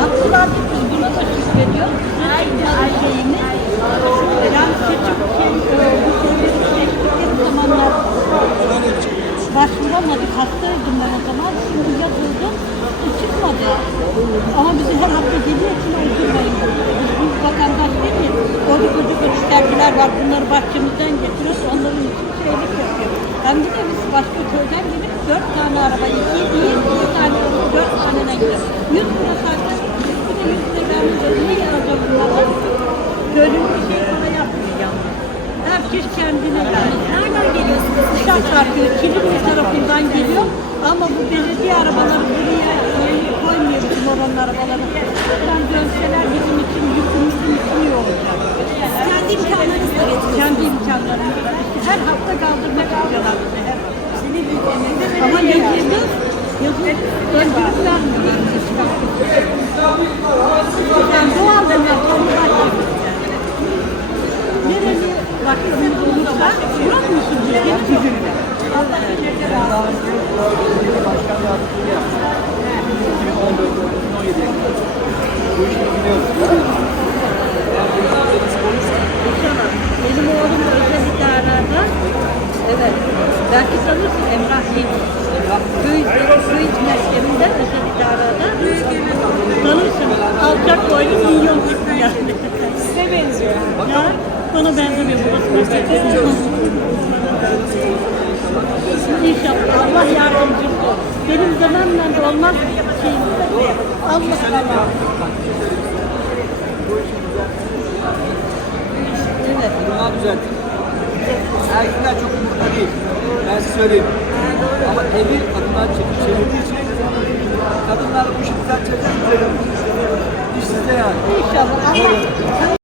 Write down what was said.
Haklılar biz buna da şükrediyor. Aynı şeyini. Yani seçim şey, e, bu şeyleri seçtikleri zamanlar başvuramadık. Hastaydım ben o zaman. Şimdi yazıldı. Çıkmadı. Ama bizi her hafta geliyor için öldürmeyin. Biz, biz vatandaş değil mi? Sergiler var. Bunları bahçemizden getiriyoruz. Onların için şeylik yapıyoruz. Hem de biz başka köyden gelip dört tane araba, iki, bir, bir tane, dört taneden gidiyoruz. Yüz lira sadece. Bir de yüz lira vermiş. Ne yazacak bunlara? Gönül bir şey para yapmıyor yalnız. Herkes kendine vermiş. Nereden geliyorsunuz? Uşak çarpıyor, Kilimli tarafından geliyor. Ama bu belediye arabaları buraya koymuyor bizim kaldırmak hafta. Ama yazılı, yazılı öncülük vermiyorlar. Yani doğal demek Nereli vaktimiz olursa burak mısın diye bizim Allah öneride razı olsun. Başkan yaptı. Boylu milyon çıktı yani. Size benziyor. Ya bana benzemiyor. İnşallah Allah yardımcısı olsun. Benim zamanla da olmaz şeyim. Allah Allah. Evet. Bunlar düzeltti. Erkekler çok umurda değil. Ben size söyleyeyim. Ama evi kadınlar çekip çevirdiği için kadınlar bu işi. İş sizde yani. İnşallah. Allah